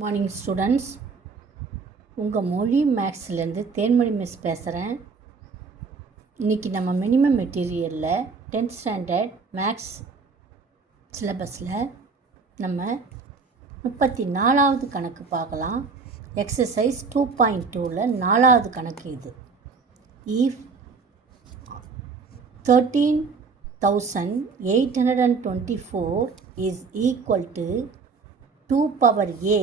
Morning students, உங்கள் மொழி மேக்ஸ்லேருந்து Thenmozhi miss பேசுகிறேன். இன்றைக்கி நம்ம மினிமம் மெட்டீரியலில் 10th ஸ்டாண்டர்ட் மேக்ஸ் சிலபஸில் நம்ம 34வது கணக்கு பார்க்கலாம். எக்ஸசைஸ் 2.2ல் 4வது கணக்கு இது. If 13,824 is equal to 2 power a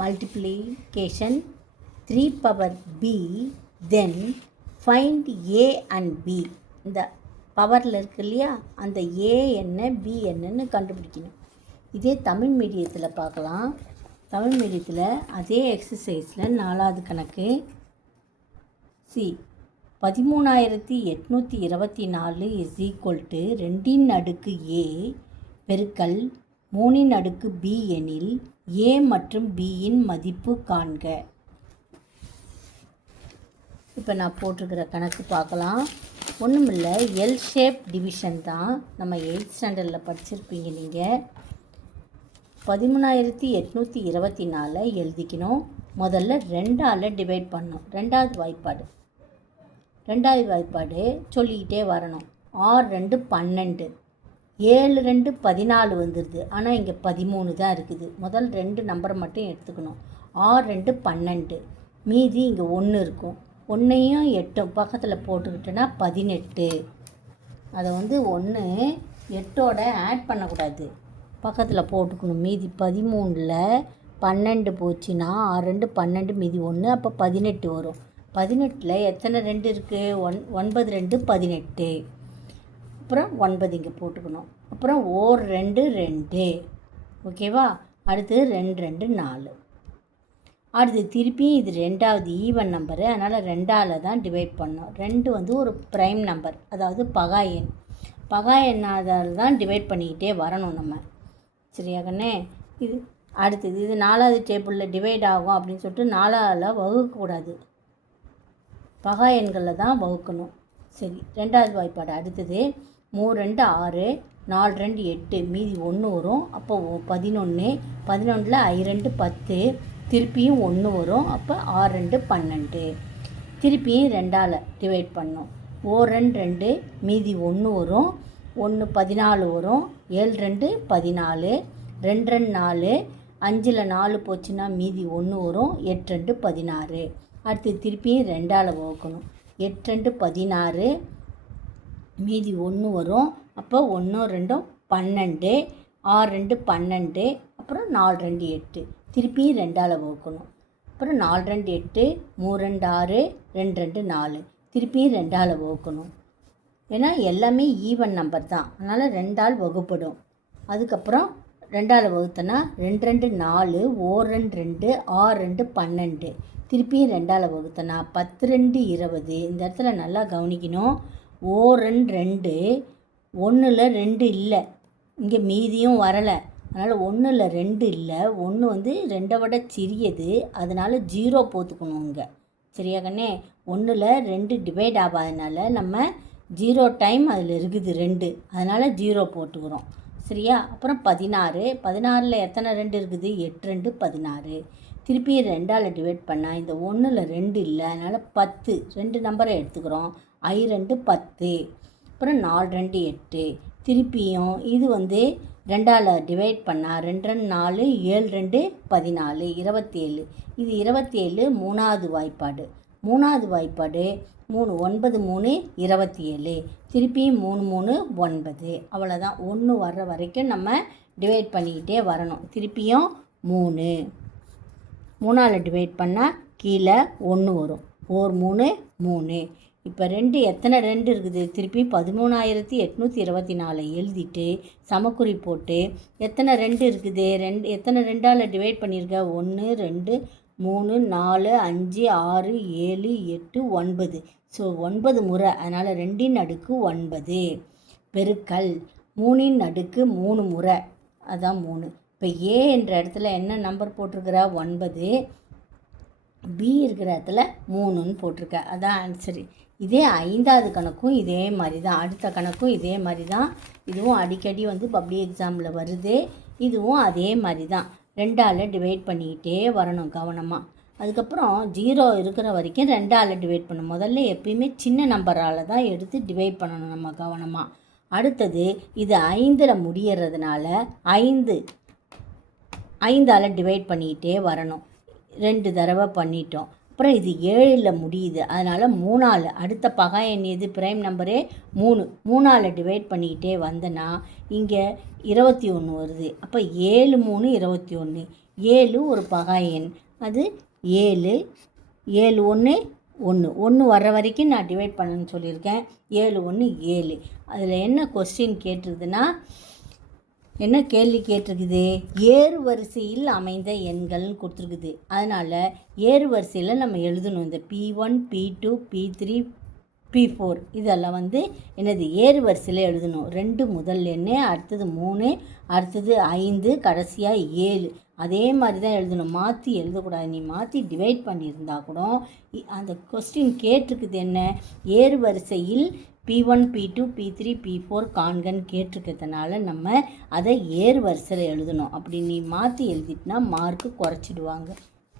multiplication 3 power b, then find a and b. இந்த பவரில் இருக்கு இல்லையா, அந்த a என்ன b என்னன்னு கண்டுபிடிக்கணும். இதே தமிழ் மீடியத்தில் பார்க்கலாம். தமிழ் மீடியத்தில் அதே எக்ஸசைஸில் 4வது கணக்கு. 13,824 is equal to 2 a பெருக்கல் 3 b எனில் a மற்றும் b இன் மதிப்பு காண்க. இப்போ நான் போட்டிருக்கிற கணக்கு பார்க்கலாம். ஒன்றுமில்லை, எல் ஷேப் டிவிஷன் தான். நம்ம 8th ஸ்டாண்டர்டில் படிச்சிருப்பீங்க. நீங்கள் 13,824 எழுதிக்கணும். முதல்ல 2ஆல் டிவைட் பண்ணணும். ரெண்டாவது வாய்ப்பாடு சொல்லிக்கிட்டே வரணும். 6 2 12, 7 2 14 வந்துடுது. ஆனால் இங்கே 13 தான் இருக்குது. முதல் 2 நம்பரை மட்டும் எடுத்துக்கணும். 6 2 12, மீதி இங்கே 1 இருக்கும். 1ஐயும் 8 பக்கத்தில் போட்டுக்கிட்டோன்னா 18. அதை 1 8ஓட ஆட் பண்ணக்கூடாது, பக்கத்தில் போட்டுக்கணும். மீதி 13ல் 12 போச்சுன்னா 6 2 12, மீதி 1, அப்போ 18 வரும். 18ல் எத்தனை 2 இருக்குது? 9 2 18. அப்புறம் 9 இங்கே போட்டுக்கணும். அப்புறம் 1 2 2, ஓகேவா? அடுத்து 2 2 4. அடுத்து திருப்பி இது 2வது ஈவன் நம்பரு, அதனால் 2ஆல் தான் டிவைட் பண்ணோம். 2 ஒரு ப்ரைம் நம்பர், அதாவது பகா எண். பகா எண்ணாதால் தான் டிவைட் பண்ணிக்கிட்டே வரணும் நம்ம. சரியா கண்ணே? இது அடுத்தது இது 4வது டேபிளில் டிவைட் ஆகும் அப்படின்னு சொல்லிட்டு 4ஆல் வகுக்கக்கூடாது, பகா எண்களில் தான் வகுக்கணும். சரி, 2வது வாய்ப்பாடு. அடுத்தது 3 2 6, 4 2 8, மீதி 1 வரும். அப்போ 11. 11ல் I 2 10, திருப்பியும் 1 வரும். அப்போ 6 2 12. திருப்பியும் 2ஆல் டிவைட் பண்ணோம். 1 2 2, மீதி 1 வரும். 1 14 வரும். 7 2 14, 2 2 4, 5ல் 4 போச்சுன்னா மீதி 1 வரும். 8 2 16. அடுத்து திருப்பியும் 2ஆல் வகுக்கணும். 8 2 16, மீதி 1 வரும். அப்போ 1 2 12, 6 2 12, அப்புறம் 4 2 8. திருப்பியும் 2ஆல் வகுக்கணும். அப்புறம் 4 2 8, 3 2 6, 2 2 4. திருப்பியும் 2ஆல் வகுக்கணும். ஏன்னா எல்லாமே ஈவன் நம்பர் தான், அதனால் 2ஆல் வகுப்படும். அதுக்கப்புறம் 2ஆல் வகுத்தனா 2 2 4, 1 2 2, 6 2 12. திருப்பியும் 2ஆல் வகுத்தனா 10 2 20. இந்த இடத்துல நல்லா கவனிக்கணும். 1 2, 1ல் 2 இல்லை, இங்கே மீதியும் வரலை. அதனால் 1ல் 2 இல்லை, 1 2ஐ விட சிறியது, அதனால் 0 போட்டுக்கணும் இங்கே. சரியா கண்ணே? 1ல் 2 டிவைட் ஆகாதனால நம்ம 0 டைம் அதில் இருக்குது 2, அதனால் 0 போட்டுக்கிறோம். சரியா? அப்புறம் 16. 16ல் எத்தனை 2 இருக்குது? 8 2 16. திருப்பி 2ஆல் டிவைட் பண்ணால் இந்த 1ல் 2 இல்லை, அதனால் 10. 2 நம்பரை எடுத்துக்கிறோம். I 2 10, அப்புறம் 4 2 8. திருப்பியும் இது 2ஆல் டிவைட் பண்ணால் 2 2 4, 7 2 14, 27. இது 27 3வது வாய்ப்பாடு. 3வது வாய்ப்பாடு 3 9 3 27. திருப்பியும் 3 3 9. அவ்வளோதான். 1 வர்ற வரைக்கும் நம்ம டிவைட் பண்ணிக்கிட்டே வரணும். திருப்பியும் 3ஆல் டிவைட் பண்ணால் கீழே 1 வரும். 1 3 3. இப்போ 2 எத்தனை 2 இருக்குது? திருப்பி 13,824 எழுதிட்டு சமக்குறி போட்டு எத்தனை 2 இருக்குது? எத்தனை 2ஆல் டிவைட் பண்ணியிருக்க? 1 2 3 4 5 6 7 8 9. ஸோ 9 முறை, அதனால் 2 அடுக்கு 9 பெருக்கல் 3 3 முறை, அதான் 3. இப்போ ஏ என்ற இடத்துல என்ன நம்பர் போட்டிருக்கிற? 9. பி இருக்கிற இடத்துல 3ன்னு போட்டிருக்க, அதான் ஆன்சரு. இதே 5வது கணக்கும் இதே மாதிரி தான், அடுத்த கணக்கும் இதே மாதிரி தான். இதுவும் அடிக்கடி பப்ளிக் எக்ஸாமில் வருது. இதுவும் அதே மாதிரி தான். 2ஆல் டிவைட் பண்ணிக்கிட்டே வரணும் கவனமாக. அதுக்கப்புறம் 0 இருக்கிற வரைக்கும் 2ஆல் டிவைட் பண்ணணும். முதல்ல எப்பயுமே சின்ன நம்பரால் தான் எடுத்து டிவைட் பண்ணணும் நம்ம கவனமாக. அடுத்தது இது 5ல் முடியறதுனால 5ஆல் டிவைட் பண்ணிக்கிட்டே வரணும். 2 தடவை பண்ணிட்டோம். அப்புறம் இது 7ல் முடியுது, அதனால் 3ஆல், அடுத்த பகா எண் எது, பிரைம் நம்பரே 3ஆல் டிவைட் பண்ணிக்கிட்டே வந்தேன்னா இங்கே 21 வருது. அப்போ 7 3 21. 7 ஒரு பகா எண், அது 7 7 1 1 வர்ற வரைக்கும் நான் டிவைட் பண்ணணும்னு சொல்லியிருக்கேன். 7 1 7. அதில் என்ன கொஸ்டின் கேட்டிருக்குதுன்னா, என்ன கேள்வி கேட்டிருக்குது, ஏறு வரிசையில் அமைந்த எண்கள்னு கொடுத்துருக்குது. அதனால் ஏறு வரிசையில் நம்ம எழுதணும். இந்த P1 P2 P3 P4 இதெல்லாம் என்னது ஏறு வரிசையில் எழுதணும். 2 முதல் எண்ணு, அடுத்தது 3, அடுத்தது 5, கடைசியாக 7. அதே மாதிரி தான் எழுதணும், மாற்றி எழுதக்கூடாது. நீ மாற்றி டிவைட் பண்ணியிருந்தா கூட அந்த கொஸ்டின் கேட்டிருக்குது என்ன, ஏறு வரிசையில் P1 P2 P3 P4 காண்கன்னு கேட்டிருக்கிறதுனால நம்ம அதை ஏறு வரிசையில் எழுதணும். அப்படி நீ மாற்றி எழுதிட்டுனா மார்க்கு குறைச்சிடுவாங்க.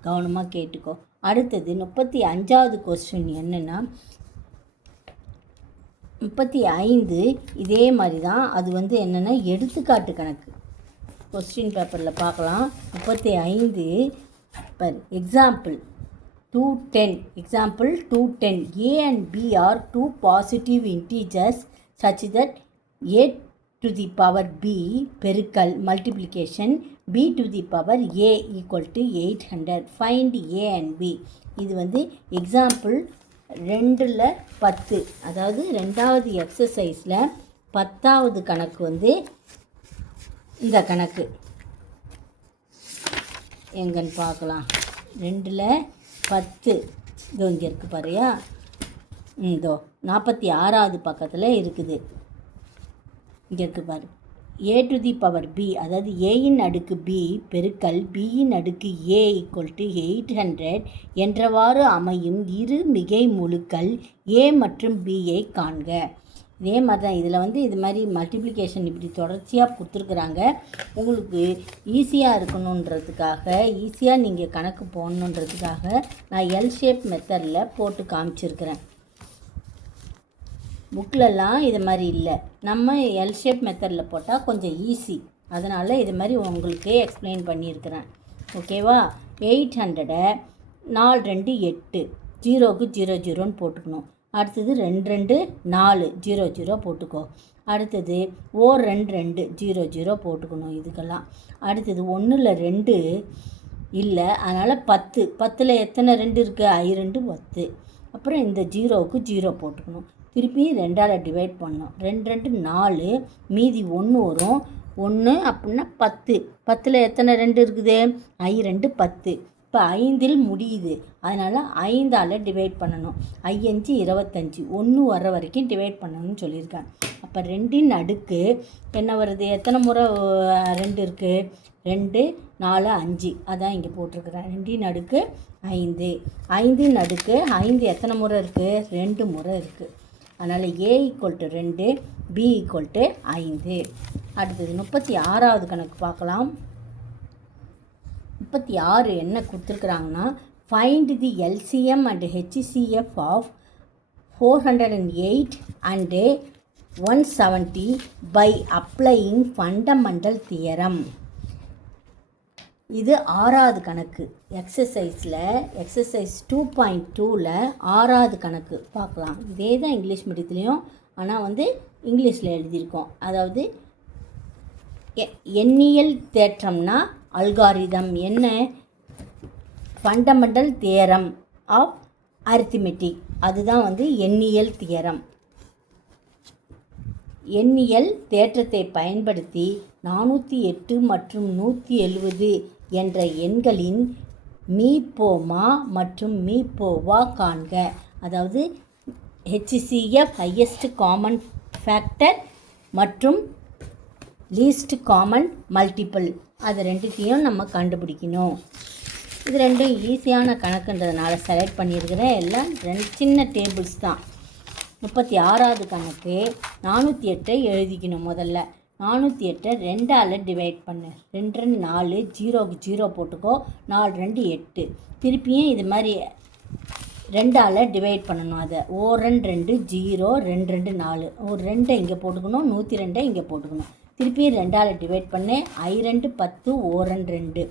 கவனமாக கேட்டுக்கோ. அடுத்தது 35வது கொஸ்டின் என்னென்னா, 35 இதே மாதிரி தான். அது என்னென்னா எடுத்துக்காட்டு கணக்கு. கொஸ்டின் பேப்பரில் பார்க்கலாம். 35 per example 210. Example 210. A and B are two positive integers such that A to the power B பெருக்கல் multiplication B to the power A equal to 800. Find A and B. இது எக்ஸாம்பிள் 2ல் 10, அதாவது 2வது எக்ஸசைஸில் 10வது கணக்கு இந்த கணக்கு எங்கன்னு பார்க்கலாம். 2ல் 10 இதோ இங்கே இருக்குது பாருயா, இதோ 46வது பக்கத்தில் இருக்குது. இங்கே இருக்குது பாரு. A to the power B, அதாவது ஏயின் அடுக்கு B பெருக்கல் Bயின் அடுக்கு A equal to 800 என்றவாறு அமையும் இரு மிகை முழுக்கள் A மற்றும் Bயை காண்க. இதே மாதிரி தான் இதில் இது மாதிரி மல்டிப்ளிகேஷன் இப்படி தொடர்ச்சியாக கொடுத்துருக்குறாங்க. உங்களுக்கு ஈஸியாக இருக்கணுன்றதுக்காக, ஈஸியாக நீங்கள் கணக்கு போடணுன்றதுக்காக நான் எல் ஷேப் மெத்தடில் போட்டு காமிச்சிருக்கிறேன். புக்கிலலாம் இது மாதிரி இல்லை, நம்ம எல் ஷேப் மெத்தடில் போட்டால் கொஞ்சம் ஈஸி. அதனால் இது மாதிரி உங்களுக்கு எக்ஸ்பிளைன் பண்ணியிருக்கிறேன். ஓகேவா? 800 4 2 8, 0க்கு 0 0ன்னு போட்டுக்கணும். அடுத்தது 2 2 4 0 0 போட்டுக்கோ. அடுத்தது 2 2 0 0 போட்டுக்கணும் இதுக்கெல்லாம். அடுத்தது 1ல் 2 இல்லை, அதனால் 10. 10ல் எத்தனை 2 இருக்குது? 2 10. அப்புறம் இந்த 0க்கு 0 போட்டுக்கணும். திருப்பி 2ஆல் டிவைட் பண்ணணும். 2 2 4, மீதி 1 வரும். 1 அப்படின்னா 10. 10ல் எத்தனை 2 இருக்குது? 2 10. இப்போ 5ல் முடியுது, அதனால் 5ஆல் டிவைட் பண்ணணும். 5 25, 1 வர்ற வரைக்கும் டிவைட் பண்ணணும்னு சொல்லியிருக்கேன். அப்போ 2ன் அடுக்கு என்ன வருது? எத்தனை முறை 2 இருக்குது? 2 4 5, அதான் இங்கே போட்டிருக்கிறேன். 2ன் அடுக்கு 5. 5ன் அடுக்கு 5 எத்தனை முறை இருக்குது? 2 முறை இருக்குது. அதனால் A = 2, B = 5. அடுத்தது 36வது கணக்கு பார்க்கலாம். 36 என்ன கொடுத்துருக்குறாங்கன்னா, find the LCM and HCF of 408 and 170 by applying fundamental theorem. இது 6வது கணக்கு. எக்ஸசைஸ் 2.2ல் 6வது கணக்கு பார்க்கலாம். இதே தான் இங்கிலீஷ் மீடியத்துலேயும், ஆனால் இங்கிலீஷில் எழுதியிருக்கோம். அதாவது எண்ணியல் தேற்றம்னா அல்காரிதம் என்ன? ஃபண்டமெண்டல் தியரம் ஆஃப் அரித்மெட்டிக், அதுதான் எண்ணியல் தியரம். எண்ணியல் தேற்றத்தை பயன்படுத்தி 408 மற்றும் 170 என்ற எண்களின் மீப்போமா மற்றும் மீப்போவா காண்க. அதாவது HCF ஹையஸ்ட் காமன் ஃபேக்டர் மற்றும் லீஸ்ட் காமன் மல்டிபிள், அது ரெண்டுத்தையும் நம்ம கண்டுபிடிக்கணும். இது ரெண்டும் ஈஸியான கணக்குன்றதுனால செலக்ட் பண்ணியிருக்கிறேன். எல்லாம் 2 சின்ன டேபிள்ஸ் தான். 36வது கணக்கு 408 எழுதிக்கணும். முதல்ல 408 2ஆல் டிவைட் பண்ணு. 2 2 4, 0க்கு 0 போட்டுக்கோ. 4 2 8. திருப்பியும் இது மாதிரி 2ஆல் டிவைட் பண்ணணும். அதை 1 2 0 2 2 4. ஒரு 2 இங்கே போட்டுக்கணும், 102 இங்கே போட்டுக்கணும். திருப்பியும் 2ஆல் டிவைட் பண்ணு. 2 10 1 2.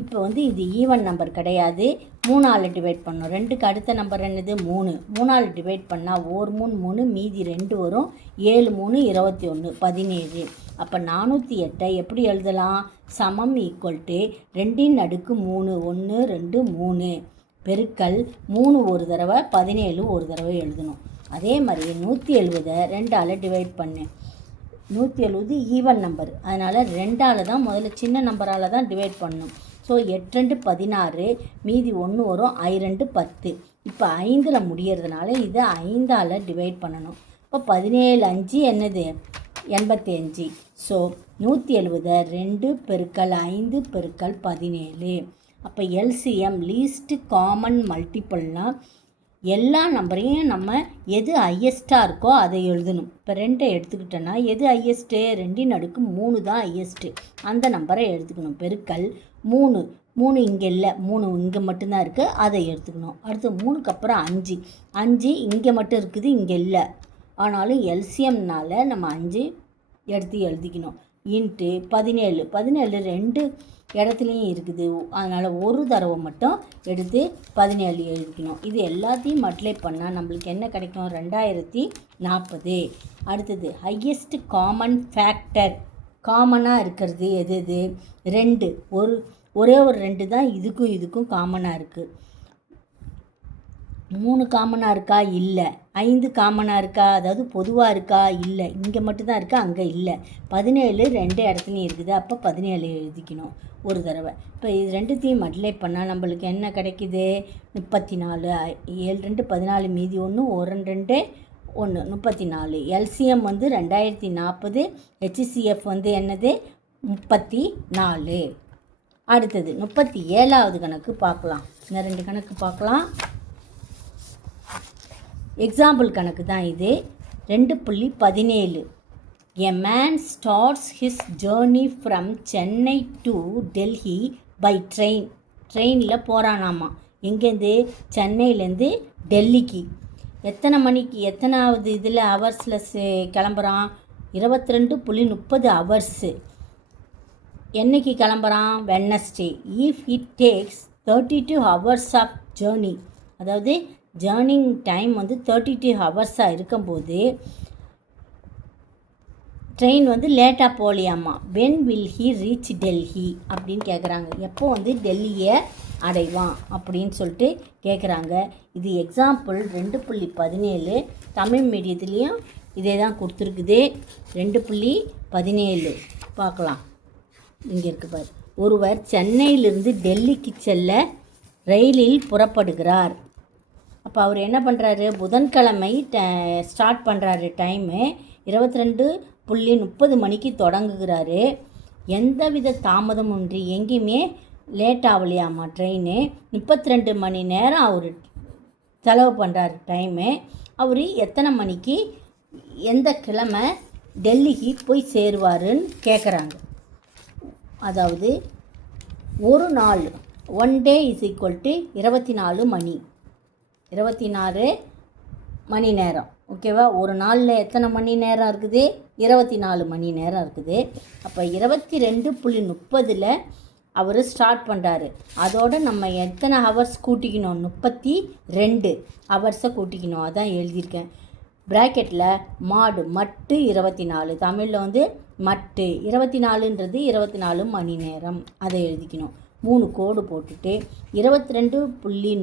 இப்போ இது ஈவன் நம்பர் கிடையாது. 3ஆல் டிவைட் பண்ணணும். 2க்கு அடுத்த நம்பர் என்னது 3. 3ஆல் டிவைட் பண்ணால் 1 3 3, மீதி 2 வரும். 7 3 21 17. அப்போ 408 எப்படி எழுதலாம்? சமம் ஈக்குவல் டு 2 அடுக்கு 3 1 2 3 பெருக்கல் 3 ஒரு தடவை 17 ஒரு தடவை எழுதணும். அதே மாதிரி 170 2ஆல் டிவைட் பண்ணு. 170 ஈவன் நம்பர், அதனால் 2ஆல் தான் முதல்ல சின்ன நம்பரால் தான் டிவைட் பண்ணணும். ஸோ 8 2 16, மீதி 1 வரும். 2 10. இப்போ 5ல் முடியறதுனால இதை 5ஆல் டிவைட் பண்ணணும். இப்போ 17 5 என்னது 85. ஸோ 170 2 பெருக்கல் 5 பெருக்கல் 17. அப்போ எல்சிஎம் லீஸ்ட் காமன் மல்டிபிள்னால் எல்லா நம்பரையும் நம்ம எது ஹையஸ்ட்டாக இருக்கோ அதை எழுதணும். இப்போ 2 எடுத்துக்கிட்டோன்னா எது ஹையஸ்ட்டு? 2 அடுக்கு 3 தான் ஹையஸ்ட்டு. அந்த நம்பரை எடுத்துக்கணும். பெருக்கல் 3 3 இங்கே இல்லை, 3 இங்கே மட்டும்தான் இருக்குது, அதை எடுத்துக்கணும். அடுத்து 3க்கு அப்புறம் 5 5 இங்கே மட்டும் இருக்குது, இங்கே இல்லை. ஆனாலும் எல்சிஎம்னால் நம்ம 5 எடுத்து எழுதிக்கணும். இன்ட்டு 17 17 2 இடத்துலையும் இருக்குது, அதனால் ஒரு தடவை மட்டும் எடுத்து 17 எழுதிக்கணும். இது எல்லாத்தையும் மல்டிப்ளை பண்ணால் நம்மளுக்கு என்ன கிடைக்கும்? 2040. அடுத்தது ஹையஸ்ட் காமன் ஃபேக்டர். காமனாக இருக்கிறது எது? 2. ஒரே ஒரு 2 தான் இதுக்கும் காமனாக இருக்குது. 3 காமனாக இருக்கா? இல்லை. 5 காமனாக இருக்கா? அதாவது பொதுவாக இருக்கா? இல்லை. இங்கே மட்டும்தான் இருக்கா, அங்கே இல்லை. 17 2 இடத்துலையும் இருக்குது, அப்போ 17 எழுதிக்கணும் ஒரு தடவை. இப்போ இது ரெண்டுத்தையும் மல்டிப்ளை பண்ணால் நம்மளுக்கு என்ன கிடைக்குது? 34. 7 2 14, மீதி 1 1 2 1 34. எல்சிஎம் 2040. ஹெச்சிசிஎஃப் என்னது? 34. அடுத்தது 37வது கணக்கு பார்க்கலாம். இந்த 2 கணக்கு பார்க்கலாம். எக்ஸாம்பிள் கணக்கு தான் இது. 2.17. A man starts his journey from Chennai to Delhi by train. ட்ரெயினில் போகிறானாமா. எங்கேருந்து? சென்னையிலேருந்து டெல்லிக்கு. எத்தனை மணிக்கு, எத்தனாவது இதில் ஹவர்ஸில் கிளம்புறான்? 22.30 ஹவர்ஸு. என்னைக்கு கிளம்புறான்? Wednesday. If it takes 32 hours of journey, அதாவது ஜேர்னிங் டைம் 32 ஹவர்ஸாக இருக்கும்போது ட்ரெயின் லேட்டாக போகலையாம்மா. When will he reach Delhi அப்படின்னு கேட்குறாங்க. எப்போ டெல்லியை அடைவான் அப்படின்னு சொல்லிட்டு கேட்குறாங்க. இது எக்ஸாம்பிள் 2.17. தமிழ் மீடியத்துலேயும் இதே தான் கொடுத்துருக்குது. 2.17 பார்க்கலாம். இங்கே இருக்கு பாரு. ஒருவர் சென்னையிலிருந்து டெல்லிக்கு செல்ல ரயிலில் புறப்படுகிறார். அப்போ அவர் என்ன பண்ணுறாரு? புதன்கிழமை ஸ்டார்ட் பண்ணுறாரு. டைமு 22.30 மணிக்கு தொடங்குகிறாரு. எந்தவித தாமதமுன்றி எங்கேயுமே லேட் ஆகலையாமா ட்ரெயின். 32 மணி நேரம் அவர் செலவு பண்ணுறாரு டைமு. அவர் எத்தனை மணிக்கு எந்த கிழமை டெல்லிக்கு போய் சேருவாருன்னு கேட்குறாங்க. அதாவது ஒரு நாள், 1 day இஸ் ஈக்குவல் டு 24 மணி, 24 மணி நேரம். ஓகேவா? ஒரு நாளில் எத்தனை மணி நேரம் இருக்குது? 24 மணி நேரம் இருக்குது. அப்போ 22.30 அவர் ஸ்டார்ட் பண்ணுறாரு. அதோடு நம்ம எத்தனை ஹவர்ஸ் கூட்டிக்கணும்? 32 ஹவர்ஸை கூட்டிக்கணும். அதான் எழுதியிருக்கேன் ப்ராக்கெட்டில். மட்டு 24. தமிழில் மட்டு 24ன்றது 24 மணி நேரம். அதை எழுதிக்கணும். 3 கோடு போட்டுட்டு 22.30ஐயும்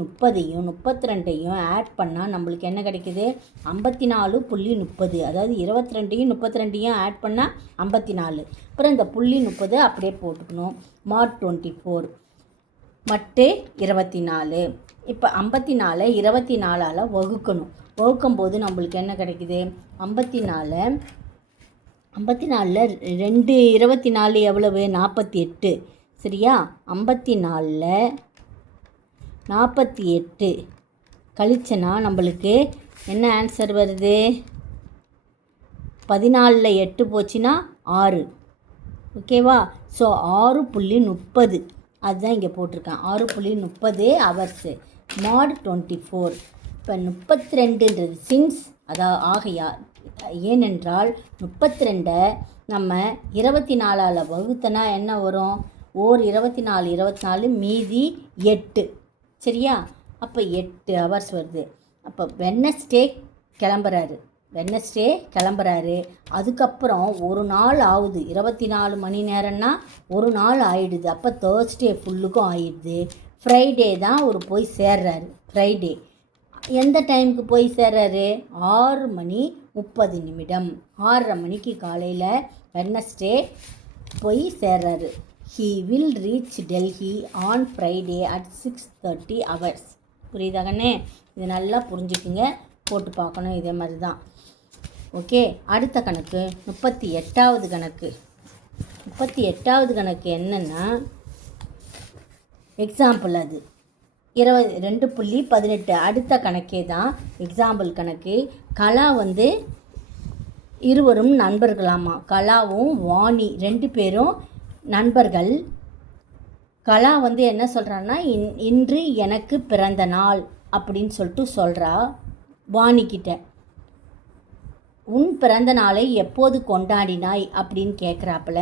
32ஐயும் ஆட் பண்ணால் நம்மளுக்கு என்ன கிடைக்குது? 54.30. அதாவது 22ஐயும் 32ஐயும் ஆட் பண்ணால் 54. அப்புறம் இந்த 30 அப்படியே போட்டுக்கணும். mod 24 மட்டு 24. இப்போ 54 24ஆல் வகுக்கணும். வகுக்கும்போது நம்மளுக்கு என்ன கிடைக்குது? 54 2 24 எவ்வளவு? 48. சரியா? 54 48 கழிச்சனா நம்மளுக்கு என்ன ஆன்சர் வருது? 14 8 போச்சுன்னா 6. ஓகேவா? ஸோ 6.30 அதுதான் இங்கே போட்டிருக்கேன். 6.30 ஹவர்ஸு. மாட் 24. இப்போ 32ன்றது சின்ஸ் ஆகையா ஏனென்றால் 32 நம்ம 24ஆல் வகுத்தனா என்ன வரும்? 24 மீதி 8. சரியா? அப்போ 8 ஹவர்ஸ் வருது. அப்போ வெட்னஸ்டே கிளம்புறாரு. அதுக்கப்புறம் ஒரு நாள் ஆகுது. 24 மணி நேரம்னா ஒரு நாள் ஆயிடுது. அப்போ தேர்ஸ்டே ஃபுல்லுக்கும் ஆயிடுது. ஃப்ரைடே தான் அவர் போய் சேர்றாரு. ஃப்ரைடே எந்த டைமுக்கு போய் சேர்றாரு? 6:30. 6:30 மணிக்கு காலையில் வெட்னஸ்டே போய் சேர்றாரு. He will reach Delhi on Friday at 6:30 hours. புரியுதா கண்ணே? இது நல்லா புரிஞ்சுக்குங்க. போட்டு பார்க்கணும் இதே மாதிரி தான். ஓகே, அடுத்த கணக்கு 38வது கணக்கு. 38வது கணக்கு என்னென்னா எக்ஸாம்பிள். அது 22.18 அடுத்த கணக்கே தான் எக்ஸாம்பிள் கணக்கு. கலா இருவரும் நண்பர்களாமா. கலாவும் வாணி 2 பேரும் நண்பர்கள். கலா என்ன சொல்கிறான்னா, இன்று எனக்கு பிறந்த நாள் அப்படின்னு சொல்லிட்டு சொல்கிறா வாணிக்கிட்ட. உன் பிறந்த நாளை எப்போது கொண்டாடினாய் அப்படின்னு கேட்குறாப்புல.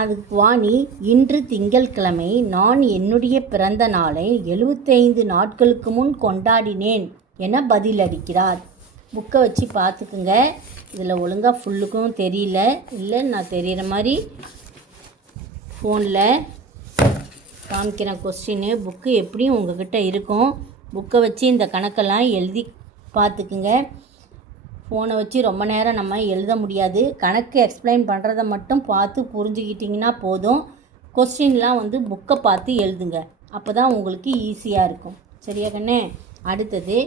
அதுக்கு வாணி, இன்று திங்கட்கிழமை நான் என்னுடைய பிறந்த நாளை 75 நாட்களுக்கு முன் கொண்டாடினேன் என பதிலளிக்கிறார். புக்கை வச்சு பார்த்துக்குங்க. இதில் ஒழுங்காக ஃபுல்லுக்கும் தெரியல. இல்லை நான் தெரிகிற மாதிரி ஃபோனில் காமிக்கிற கொஸ்டின்னு புக்கு எப்படியும் உங்கள்கிட்ட இருக்கும். புக்கை வச்சு இந்த கணக்கெல்லாம் எழுதி பார்த்துக்குங்க. ஃபோனை வச்சு ரொம்ப நேரம் நம்ம எழுத முடியாது. கணக்கு எக்ஸ்பிளைன் பண்ணுறதை மட்டும் பார்த்து புரிஞ்சுக்கிட்டிங்கன்னா போதும். கொஸ்டின்லாம் புக்கை பார்த்து எழுதுங்க. அப்போ தான் உங்களுக்கு ஈஸியாக இருக்கும். சரியா கண்ணே? அடுத்தது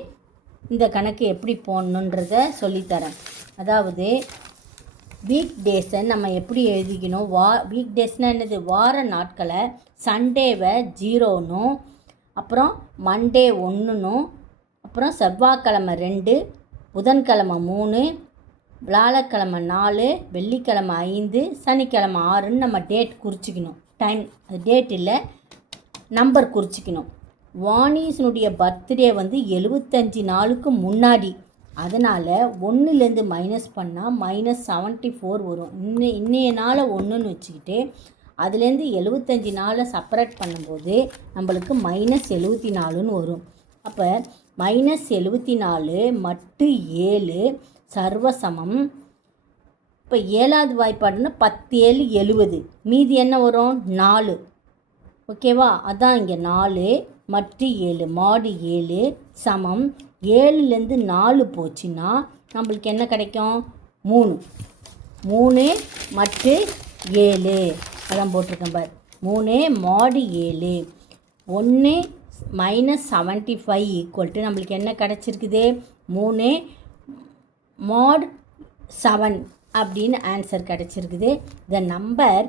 இந்த கணக்கு எப்படி போடணுன்றதை சொல்லித்தரேன். அதாவது வீக் டேஸை நம்ம எப்படி எழுதிக்கணும்? வீக் டேஸ்னால் என்னது? வார நாட்களை. சண்டேவை 0னும், அப்புறம் மண்டே 1னும், அப்புறம் செவ்வாய்க்கிழமை 2, புதன்கிழமை 3, வியாழக்கிழமை 4, வெள்ளிக்கிழமை 5, சனிக்கிழமை 6ன்னு நம்ம டேட் குறிச்சிக்கணும். டைம் அது டேட் இல்லை, நம்பர் குறிச்சிக்கணும். வாணிஸனுடைய பர்த்டே 75 நாளுக்கு முன்னாடி. அதனால் 1லேருந்து மைனஸ் பண்ணால் -74 வரும். இன்னைய நாளை 1ன்னு வச்சுக்கிட்டு அதுலேருந்து 75 நாளை செப்பரேட் பண்ணும்போது நம்மளுக்கு -74ன்னு வரும். அப்போ -74 மட்டு 7 சர்வசமம். இப்போ 7வது வாய்ப்பாடுன்னா 10 7 70. மீதி என்ன வரும்? 4. ஓகேவா? அதான் இங்கே 4 மட்டு 7 மாடு 7 சமம் 7லேருந்து 4 போச்சுன்னா நம்மளுக்கு என்ன கிடைக்கும்? 3. 3 மட்டு 7 அதான் போட்டிருக்கேன் பார். 3 மாடு 7. 1 -75 ஈக்குவல் நம்மளுக்கு என்ன கிடச்சிருக்குது? 3 மாட் 7 அப்படின்னு ஆன்சர் கிடச்சிருக்குது. The number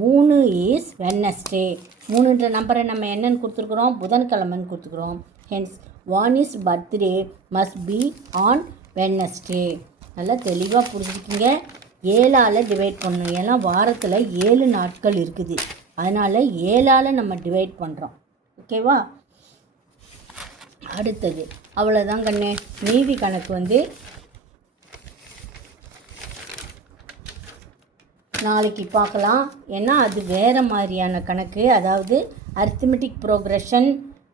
3 is Wednesday. 3ன்ற நம்பரை நம்ம என்னன்னு கொடுத்துருக்குறோம்? புதன்கிழமைன்னு கொடுத்துருக்குறோம். Hence Vani's birthday must be on Wednesday. நல்லா தெளிவாக புரிஞ்சுக்கிங்க. 7ஆல் டிவைட் பண்ணணும். ஏன்னா வாரத்தில் 7 நாட்கள் இருக்குது. அதனால் 7ஆல் நம்ம டிவைட் பண்ணுறோம். ஓகேவா? அடுத்தது அவ்வளோதான் கண்ணே. மீதி கணக்கு நாளைக்கு பார்க்கலாம். ஏன்னா அது வேறு மாதிரியான கணக்கு. அதாவது அரித்மெட்டிக் ப்ரோக்ரெஷன்,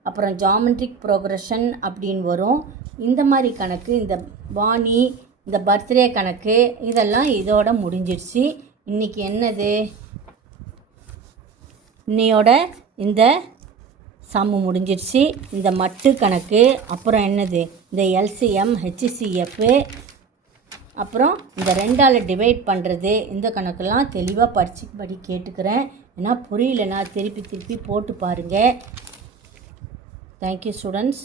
அப்புறம் ஜாமெட்ரிக் ப்ரோக்ரெஷன் அப்படின்னு வரும். இந்த மாதிரி கணக்கு, இந்த வாணி, இந்த பர்த்டே கணக்கு, இதெல்லாம் இதோட முடிஞ்சிடுச்சு. இன்றைக்கி என்னது? இன்னையோட இந்த சம்மு முடிஞ்சிடுச்சு. இந்த மட்டு கணக்கு, அப்புறம் என்னது இந்த எல்சிஎம் ஹெச்சிசிஎஃப், அப்புறம் இந்த 2ஆல் டிவைட் பண்ணுறது, இந்த கணக்கெல்லாம் தெளிவாக படித்து கேட்டுக்கிறேன். ஏன்னா புரியலன்னா திருப்பி போட்டு பாருங்கள். Thank you students.